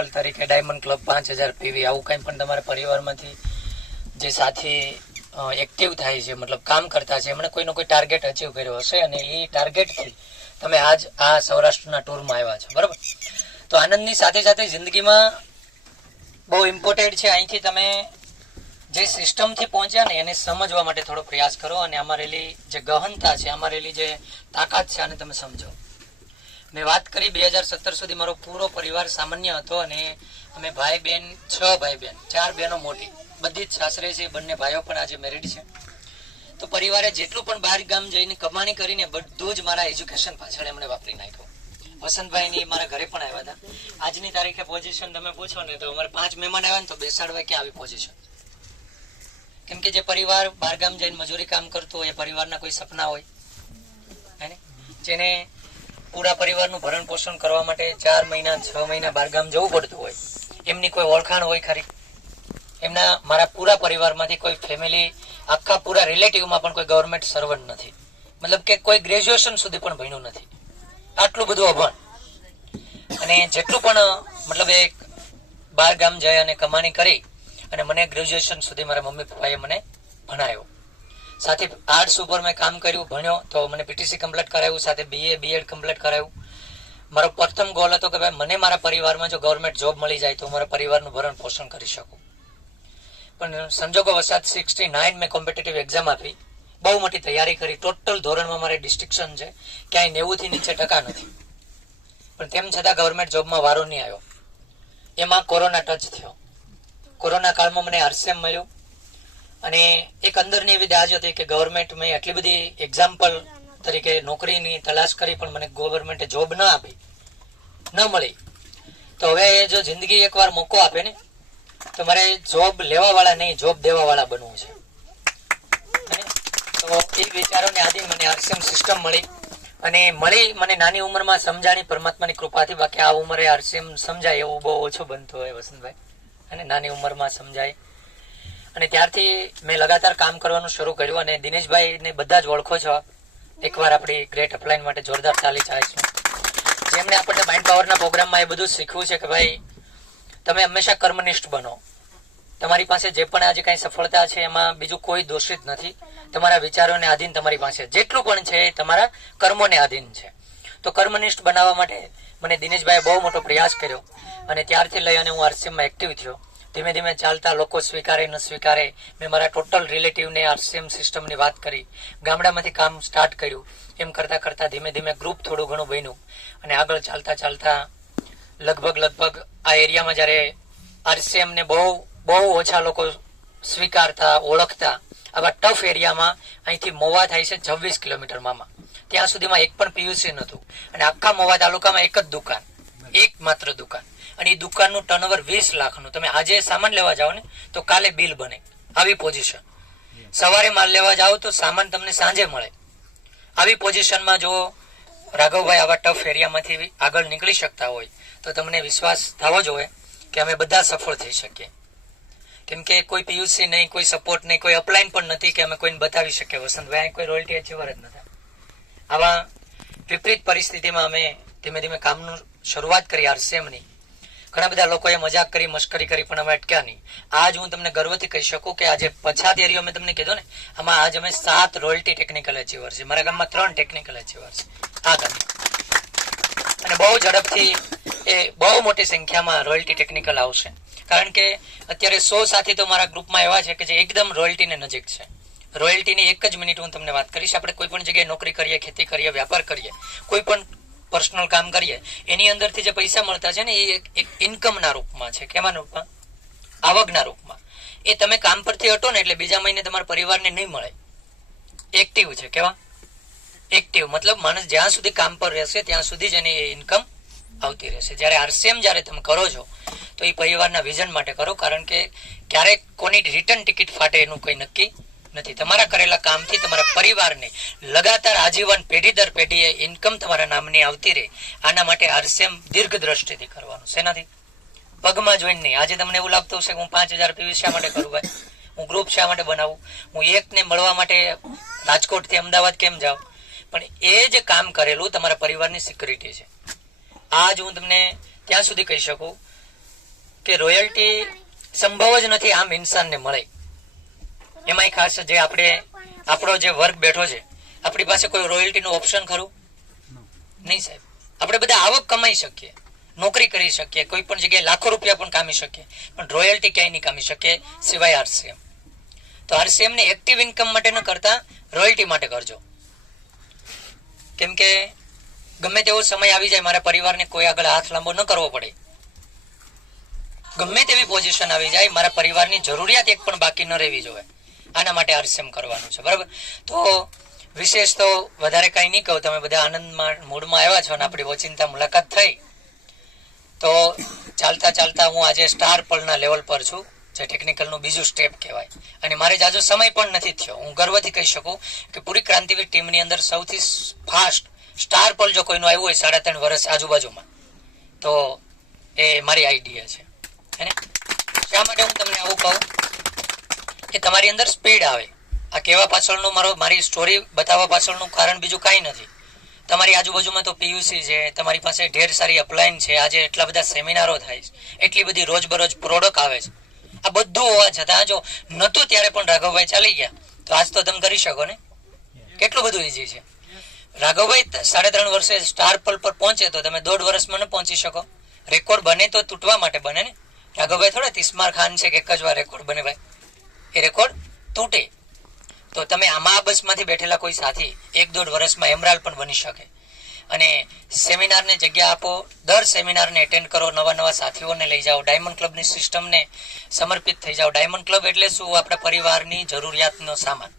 Example તરીકે diamond club 5000 PV, આવું કંઈ પણ તમારા પરિવારમાંથી જે સાથી એક્ટિવ થાય છે, મતલબ કામ કરતા છે, એમણે કોઈનો કોઈ ટાર્ગેટ અચીવ કર્યો હશે અને એ ટાર્ગેટથી તમે આજ આ સૌરાષ્ટ્રના ટૂરમાં આવ્યા છો, બરાબર? તો આનંદની સાથે સાથે જિંદગીમાં બહુ ઇમ્પોર્ટન્ટ છે અહીંથી તમે જે સિસ્ટમથી પહોંચ્યા ને એને સમજવા માટે થોડો પ્રયાસ કરો અને આમાં રહેલી જે ગહનતા છે, આમાં રહેલી જે તાકાત છે, આને તમે સમજો. મેં વાત કરી 2017 સુધી મારો પૂરો પરિવાર સામાન્ય હતો અને અમે ભાઈ બહેન 6 ભાઈ બહેન, 4 બહેનો મોટી, બધી જ સાસરે છે, બંને ભાઈઓ પણ આજે મેરિડ છે. તો પરિવારે જેટલું પણ બહાર ગામ જઈને કમાણી કરીને બધું જ મારા એજ્યુકેશન પાછળ એમણે વાપરી નાખ્યું. વસંતભાઈની મારા ઘરે પણ આવ્યા હતા. આજની તારીખે પોઝિશન તમે પૂછો ને તો અમારે 5 મહેમાન આવ્યા ને તો બેસાડવા ક્યાં આવી પોઝિશન? કેમ કે જે પરિવાર બહારગામ જઈને મજૂરી કામ કરતો હોય એ પરિવારના કોઈ સપના હોય હે ને, જેને પૂરા પરિવારનું ભરણ પોષણ કરવા માટે 4 મહિના 6 મહિના બહારગામ જવું પડતું હોય, એમની કોઈ ઓળખાણ હોય ખરી? એમના મારા પૂરા પરિવારમાંથી કોઈ ફેમિલી, આખા પૂરા રિલેટિવમાં પણ કોઈ ગવર્મેન્ટ સર્વન્ટ નથી, મતલબ કે કોઈ ગ્રેજ્યુએશન સુધી પણ ભણ્યું નથી. આટલું બધું અભણ. અને જેટલું પણ મતલબ એક બહાર ગામ જાય અને કમાણી કરી અને મને ગ્રેજ્યુએશન સુધી મારા મમ્મી પપ્પાએ મને ભણાયો. સાથે આર્ટ્સ ઉપર મેં કામ કર્યું, ભણ્યો, તો મને પીટીસી કમ્પ્લીટ કરાવ્યું, સાથે બીએ બીએડ કમ્પ્લીટ કરાવ્યું. મારો પ્રથમ ગોલ હતો કે ભાઈ મને મારા પરિવારમાં જો ગવર્મેન્ટ જોબ મળી જાય તો મારા પરિવારનું ભરણ પોષણ કરી શકું. પણ સંજોગો વસાત 69 મેં કોમ્પિટિટિવ એક્ઝામ આપી, બહુ મોટી તૈયારી કરી, ટોટલ ધોરણમાં મારે ડિસ્ટિંક્શન છે, ક્યાંય 90 થી નીચે ટકા નથી, પણ તેમ છતાં ગવર્મેન્ટ જોબમાં વારો નહીં આવ્યો. એમાં કોરોના ટચ થયો. કોરોના કાળમાં મને આરસીએમ મળ્યું અને એક અંદરની એવી દાજ હતી કે ગવર્મેન્ટ, મેં એટલી બધી એક્ઝામ્પલ તરીકે નોકરીની તલાશ કરી પણ મને ગવર્મેન્ટે જોબ ન આપી, ન મળી. તો હવે જો જિંદગી એકવાર મોકો આપે ને તો મારે જોબ લેવા વાળા નહીં, જોબ દેવા વાળા બનવું છે. તો એ વિચારોને આધીન મને આરસીએમ સિસ્ટમ મળી અને મને નાની ઉંમરમાં સમજાણી પરમાત્માની કૃપાથી. બાકી આ ઉંમરે આરસીએમ સમજાય એવું બહુ ઓછું બનતું હોય વસંતભાઈ, અને નાની ઉંમરમાં સમજાય. અને ત્યારથી મેં લગાતાર કામ કરવાનું શરૂ કર્યું. અને દિનેશભાઈને બધા જ ઓળખો છો, એકવાર આપણી ગ્રેટ અપલાઇન માટે જોરદાર તાલી ચાહીશું, જેમને આપણને માઇન્ડ પાવરના પ્રોગ્રામમાં એ બધું શીખવું છે કે ભાઈ તમે હંમેશા કર્મનિષ્ઠ બનો. તમારી પાસે જે પણ આજે કાંઈ સફળતા છે એમાં બીજું કોઈ દોષિત નથી, તમારા વિચારોને આધીન તમારી પાસે જેટલું પણ છે એ તમારા કર્મોને આધીન છે. તો કર્મનિષ્ઠ બનાવવા માટે મને દિનેશભાઈએ બહુ મોટો પ્રયાસ કર્યો અને ત્યારથી લઈ અને હું આરસીએમમાં એક્ટિવ થયો. ધીમે ધીમે ચાલતા લોકો સ્વીકારે ન સ્વીકારે, મેં મારા ટોટલ રિલેટિવને આરસીએમ સિસ્ટમની વાત કરી, ગામડામાંથી કામ સ્ટાર્ટ કર્યું. એમ કરતાં કરતાં ધીમે ધીમે ગ્રુપ થોડું ઘણું બન્યું અને આગળ ચાલતા ચાલતા લગભગ આ એરિયામાં જ્યારે આરસીએમને બહુ ઓછા લોકો સ્વીકારતા, ઓળખતા, આવા ટફ એરિયામાં અહીંથી મોવા થાય છે 26 કિલોમીટર મામા, ત્યાં સુધીમાં એક પણ પીયુસી નહોતું. અને આખા મોવા તાલુકામાં એક જ દુકાન, એક માત્ર દુકાન, અને એ દુકાનનું ટર્નઓવર 20 લાખનું. તમે આજે સામાન લેવા જાઓ ને તો કાલે બિલ બને, આવી પોઝિશન. સવારે માલ લેવા જાઓ તો સામાન તમને સાંજે મળે, આવી પોઝિશનમાં જો રાઘવભાઈ આવા ટફ એરિયામાંથી આગળ નીકળી શકતા હોય તો તમને વિશ્વાસ થવો જોઈએ કે અમે બધા સફળ થઈ શકીએ. કેમ કે કોઈ પીયુસી નહીં, કોઈ સપોર્ટ નહીં, કોઈ અપલાઇન પણ નથી કે અમે કોઈને બતાવી શકીએ વસંતભાઈ કોઈ રોયલ્ટી અચીવર જ નથી. આવા વિપરીત પરિસ્થિતિમાં અમે ધીમે ધીમે કામનું શરૂઆત કરી આરસીએમની. ઘણા બધા લોકોએ મજાક કરી, મશ્કરી કરી, પણ અમે અટક્યા નહીં. આજ હું તમને ગર્વથી કહી શકું કે આજે પછાત એરિયો મેં તમને કીધું ને, આમાં આજ અમે 7 રોયલ્ટી ટેકનિકલ અચીવર છે. મારા ગામમાં 3 ટેકનિકલ અચીવર છે આ ગામમાં. અને બહુ ઝડપથી એ બહુ મોટી સંખ્યામાં રોયલ્ટી ટેકનિકલ આવશે, કારણ કે અત્યારે 100 સાથી તો મારા ગ્રુપમાં એવા છે કે જે એકદમ રોયલ્ટીને નજીક છે. રોયલ્ટીની એક જ મિનિટ હું તમને વાત કરીશ. આપણે કોઈ પણ જગ્યાએ નોકરી કરીએ, ખેતી કરીએ, વ્યાપાર કરીએ, કોઈ પણ પર્સનલ કામ કરીએ, એની અંદરથી જે પૈસા મળતા છે ને એ એક ઇન્કમના રૂપમાં છે. કેવા રૂપમાં? આવકના રૂપમાં. એ તમે કામ પરથી હટો ને એટલે બીજા મહિને તમારા પરિવારને નહીં મળે. એક્ટિવ છે. કેવા? એક્ટિવ મતલબ માણસ જ્યાં સુધી કામ પર રહેશે ત્યાં સુધી જ એની ઇન્કમ આવતી રહેશે. જ્યારે આરસીએમ જ્યારે તમે કરો છો તો એ પરિવારના વિઝન માટે કરો, કારણ કે ક્યારેક કોની રિટર્ન ટિકિટ ફાટે એનું કોઈ નક્કી નથી. તમારા કરેલા કામથી તમારા પરિવારને લગાતાર આજીવન પેઢી દર પેઢીએ ઇન્કમ તમારા નામની આવતી રહે, આના માટે આરસીએમ દીર્ઘ દ્રષ્ટિથી કરવાનું. શેનાથી? પગમાં જોઈને નહીં. આજે તમને એવું લાગતું હશે કે હું 5000 પીવી શા માટે કરું ભાઈ, હું ગ્રુપ શા માટે બનાવું, હું એકને મળવા માટે રાજકોટથી અમદાવાદ કેમ જાઉં, પણ એ જે કામ કરેલું તમારા પરિવારની સિક્યુરિટી છે. આજ હું તમને ત્યાં સુધી કહી શકું કે રોયલ્ટી સંભવ જ નથી આમ ઇન્સાનને મળે. એમાંય ખાસ જે આપણો જે વર્ગ બેઠો છે, આપણી પાસે કોઈ રોયલ્ટીનું ઓપ્શન ખરું? નહીં સાહેબ. આપણે બધા આવક કમાઈ શકીએ, નોકરી કરી શકીએ, કોઈ પણ જગ્યાએ લાખો રૂપિયા પણ કામી શકીએ, પણ રોયલ્ટી ક્યાંય નહીં કામી શકીએ સિવાય આરસીએમ. તો આરસીએમ ને એક્ટિવ ઇન્કમ માટે ન કરતા રોયલ્ટી માટે કરજો. કેમ કે ગમે તેવો સમય આવી જાય, મારા પરિવારને કોઈ આગળ હાથ લાંબો ન કરવો પડે. ગમે તેવી પોઝિશન આવી જાય, મારા પરિવારની જરૂરિયાત એક પણ બાકી ન રહેવી જોઈએ. આના માટે આરસીએમ કરવાનું છે, બરાબર. તો વિશેષ તો વધારે કઈ નહીં કહું. તમે બધા આનંદમાં મૂડમાં આવ્યા છો અને આપણી ઓચિંતા મુલાકાત થઈ. તો ચાલતા ચાલતા હું આજે સ્ટાર પલના લેવલ પર છું, જે ટેકનિકલનું બીજું સ્ટેપ કહેવાય. અને મારે જાજો સમય પણ નથી થયો. હું ગર્વથી કહી શકું કે પૂરી ક્રાંતિવીર ટીમની અંદર સૌથી ફાસ્ટ સ્ટાર પલ જો કોઈનું આવ્યું હોય 3.5 વર્ષ આજુબાજુમાં, તો એ મારી આઈડિયા છે. હે, શા માટે હું તમને આવું કહું કે તમારી અંદર સ્પીડ આવે. આ કહેવા પાછળનું મારી સ્ટોરી બતાવવા પાછળનું કારણ બીજું કાંઈ નથી. તમારી આજુબાજુમાં તો પીયુસી છે, તમારી પાસે ઢેર સારી અપલાઈન છે, આજે એટલા બધા સેમિનારો થાય છે, એટલી બધી રોજબરોજ પ્રોડક્ટ આવે છે. આ બધું હોવા છતાં જો નહોતું ત્યારે પણ રાઘવભાઈ ચાલી ગયા, તો આજ તો તમે કરી શકો ને. કેટલું બધું ઈઝી છે. રાઘવભાઈ 3.5 વર્ષે સ્ટાર પલ પર પહોંચે તો તમે 1.5 વર્ષમાં ન પહોંચી શકો. રેકોર્ડ બને તો તૂટવા માટે બને ને. રાઘવભાઈ થોડા તિસ્માર ખાન છે કે એક જ વાર રેકોર્ડ બને ભાઈ, એ રેકોર્ડ તૂટે. તો તમે આમાં બસમાંથી બેઠેલા કોઈ સાથી 1-1.5 વર્ષમાં એમરાલ પણ બની શકે. અને સેમિનારને જગ્યા આપો, દર સેમિનારને એટેન્ડ કરો, નવા નવા સાથીઓને લઈ જાઓ, ડાયમંડ ક્લબની સિસ્ટમને સમર્પિત થઈ જાઓ. ડાયમંડ ક્લબ એટલે શું? આપણા પરિવારની જરૂરિયાતનો સામાન.